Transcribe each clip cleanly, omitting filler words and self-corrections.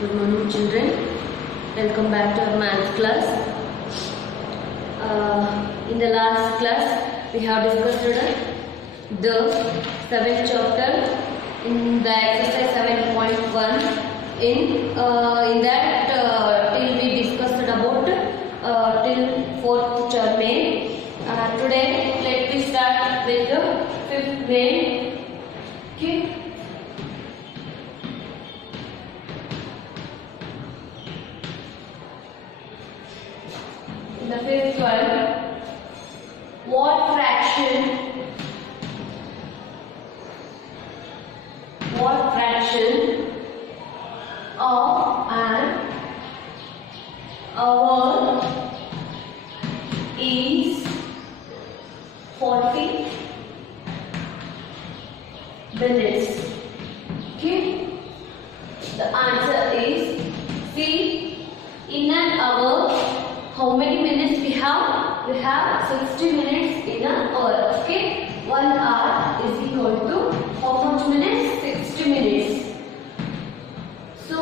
Good morning, children. Welcome back to our math class. In the last class, we have discussed the 7th chapter in the exercise 7.1. In that, till we discussed about till 4th main. Today, let me start with the 5th main. Okay. The 5th one, what fraction of an hour is 40 minutes? Okay, the answer is C. In an hour, how many minutes we have? We have 60 minutes in an hour. Okay, 1 hour is equal to how much minutes? 60 minutes. So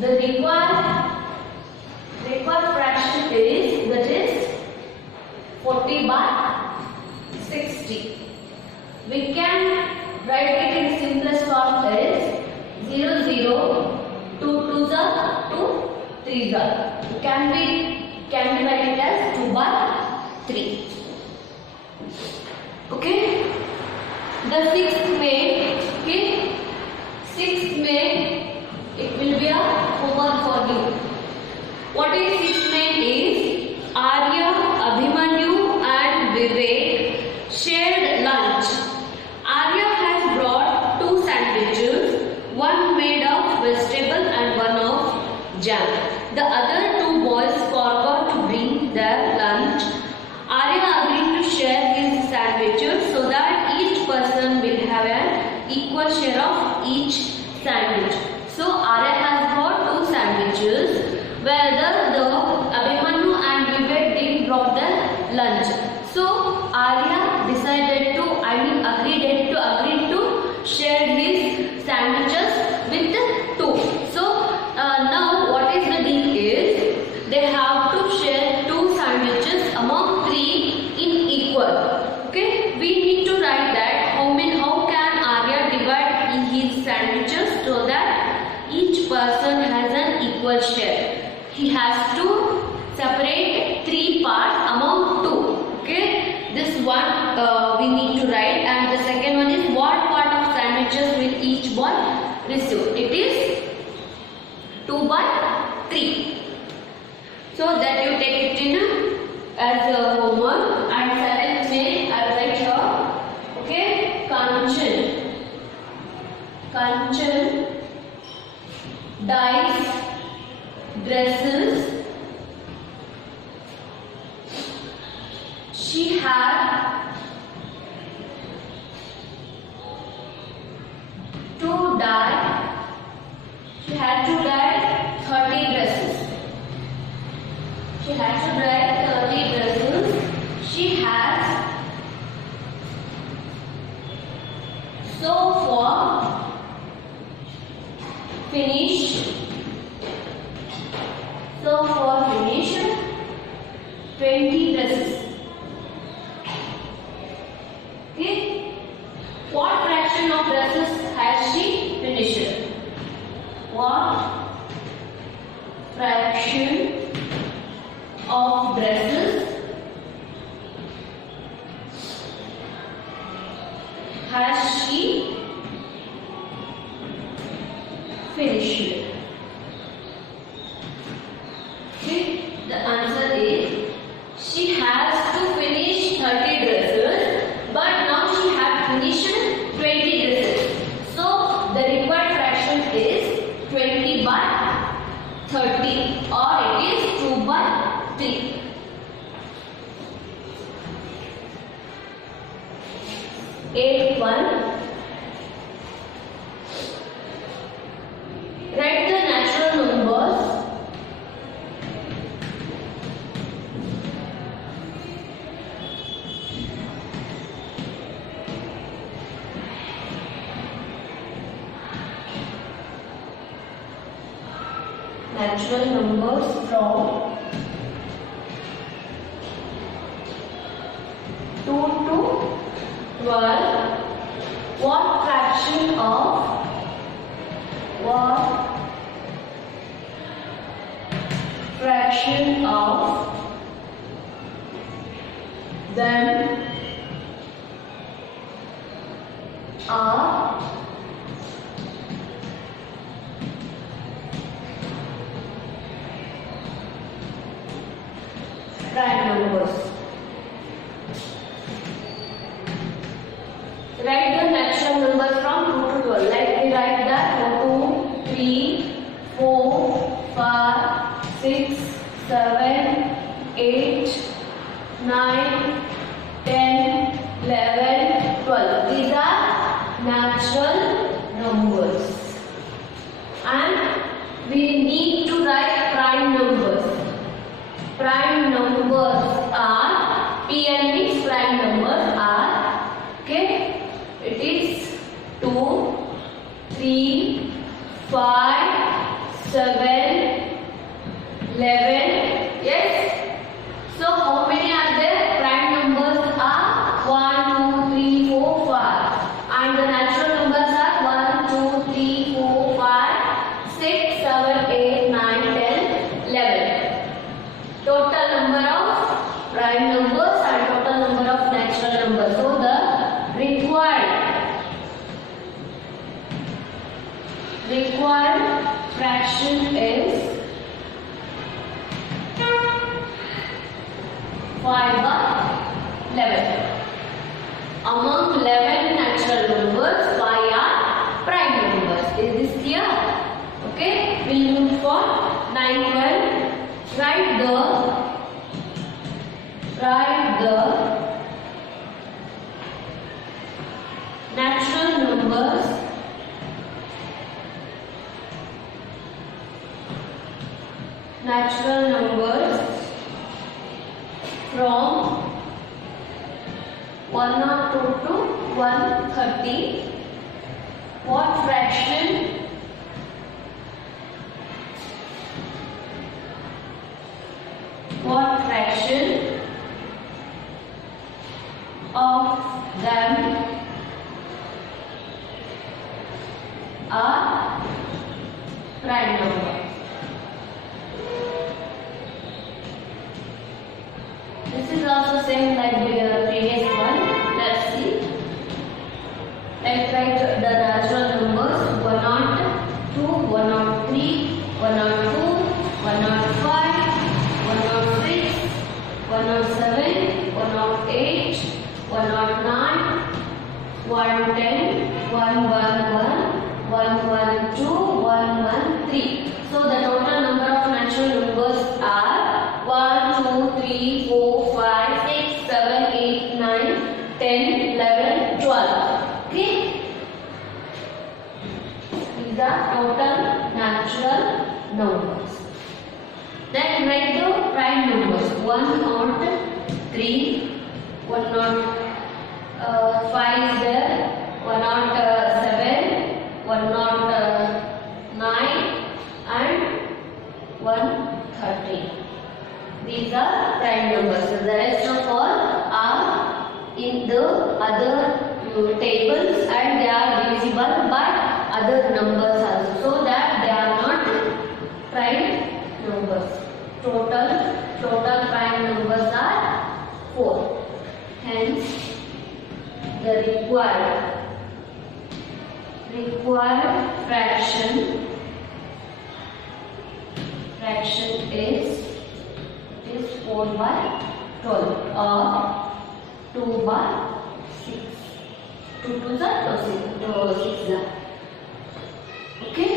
the required fraction is, that is 40 by 60. We can write it in simplest form as 0 0 2 2s are 2 3s are. It can be written as 2 by 3. Okay. The 6th May. Okay. 6th May. It will be a homework for you. What is 6th May is Arya, Abhimanyu and Vivek shared lunch. Arya has brought 2 sandwiches, one made of vegetable and one of jam. The other 2 boys forgot to bring their lunch. Arya agreed to share his sandwiches so that each person will have an equal share of each sandwich. So Arya has brought 2 sandwiches, whether the Abhimanyu and Vivek didn't brought their lunch. So Arya agreed to share his sandwiches with 2. So now what is the deal is they have to share 2 sandwiches among 3 in equal. Okay, we need to write that how can Arya divide his sandwiches so that each person has an equal share. He has to separate 3 parts among 2. Okay, this one we need to write, and the second one is what part of sandwiches will each boy receive. It is 2 by 3. So that you take it in as a homework. And 7th May I will write here. Okay, Kanchan dyes dresses. She had to dye 30 dresses. She had to dye 30 dresses. She has so far finished 20 dresses. Okay, what fraction of dresses has she finished? What fraction of dresses has she finished? Okay, the answer is she has to finish 30 dresses, but now she has finished 20 dresses. So the required fraction is 20 by 30, or it is 2 by 3. Eighth one. Write the natural numbers natural numbers from 2 to 12. What fraction of them are prime numbers? Write the natural numbers from 2 to 12. Like we write that 2, 3, 4, 5, 6, 7, 8, 9, 10, 11, 12. These are natural numbers. And we need to write prime numbers. Prime numbers are, PN means prime numbers are, okay, it is 2, 3, 5, 7, 11, yes. So how many are there? Prime numbers are 1, 2, 3, 4, 5. And the natural numbers are 1, 2, 3, 4, 5, 6, 7, 8, 9, 10, 11. Total number of prime numbers and total number of natural numbers. So the required fraction is 5/11. Among 11 natural numbers, 5 are prime numbers. Is this clear? Okay, we'll move for 9, 12. Write the natural numbers from 102 to 130. What fraction of them are prime number? This is also same like the previous one. Let's see. Let's write the natural numbers 102, 103, 102, 105, 106, 107, 108, 109, 110, 111, 112, 113. So the total number of natural numbers are 1, 2, 3, 4, 5, 6, 7, 8, 9, 10, 11, 12. Okay? These are total natural numbers. Then write the prime numbers. 103, 105 is there, 107, 109 and 130. These are prime numbers. So the rest of all are in the other tables and they are divisible by other numbers also, so that they are not prime numbers. Total prime numbers are 4. Hence, the required fraction is 4/12 or 2/6. 2 2s are 6 are. Okay,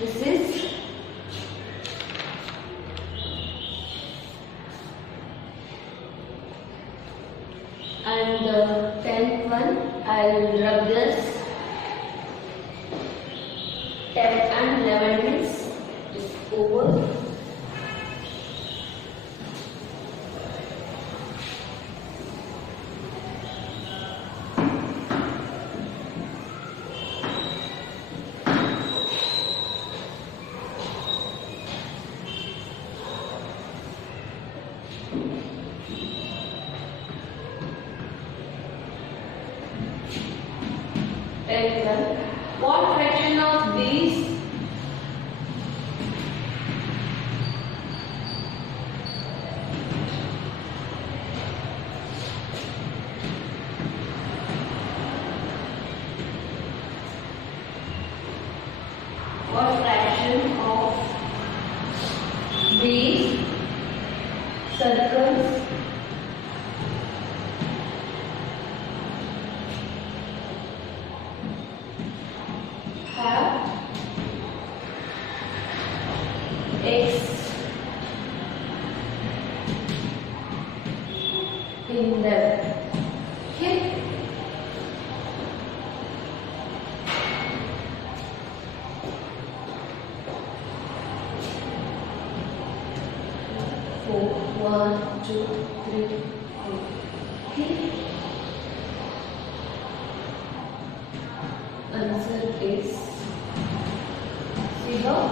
this is and the 10th one. I will rub this. 10th and 11th is over. Let 12. What fraction of these circles have X in them? Okay. One, two, three, four. Okay. Answer is, see here,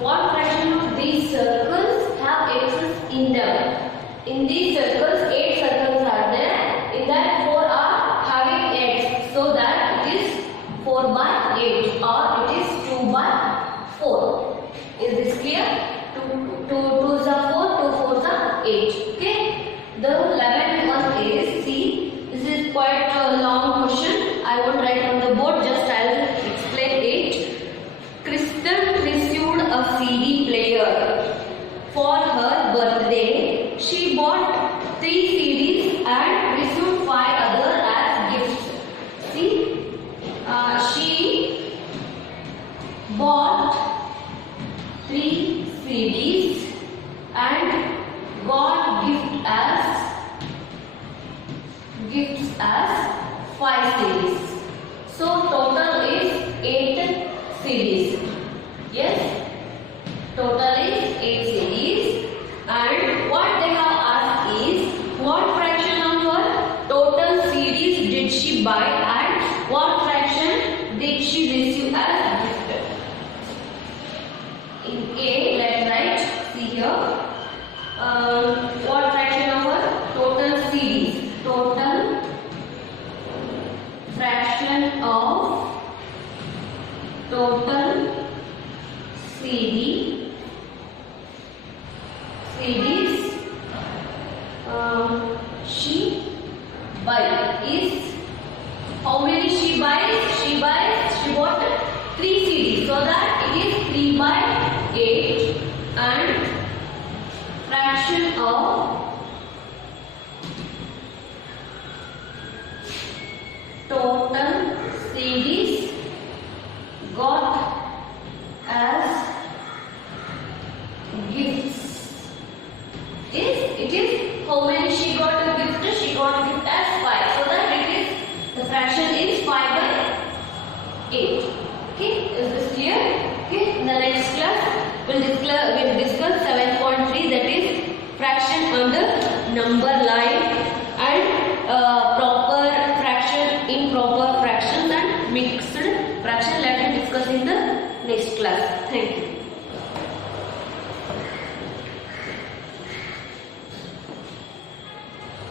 what fraction of these circles have X's in them? In these circles, 8 circles are there. In that 4 are having X. So that it is 4 by 8 or it is 2 by 4. Is this clear? 2 2s are 4, 2 4s are 8. Okay. The 11th one is, see, this is quite a long question. I won't write on the board, just I'll explain it. Crystal received a CD player for her birthday. She bought 3 CDs and received 5 other as gifts. See, she bought 3 CDs and got gifts as 5 CDs. So total is 8 CDs. Yes, total is 8 CDs. And what they have asked is, what fraction of her total CDs did she buy and what fraction did she receive as gift? In A, let's write, see here, what fraction of her total CDs? Total fraction of total CDs she buy is, how many she buys? She bought 3 CDs, so that it is 3 by 8 and fraction of total CDs got as gifts is how many she got a gift? She got a gift as 5, so that it is, the fraction is 5 by 8. Okay, is this clear? Okay, in the next class we'll discuss 7.3, that is fraction under number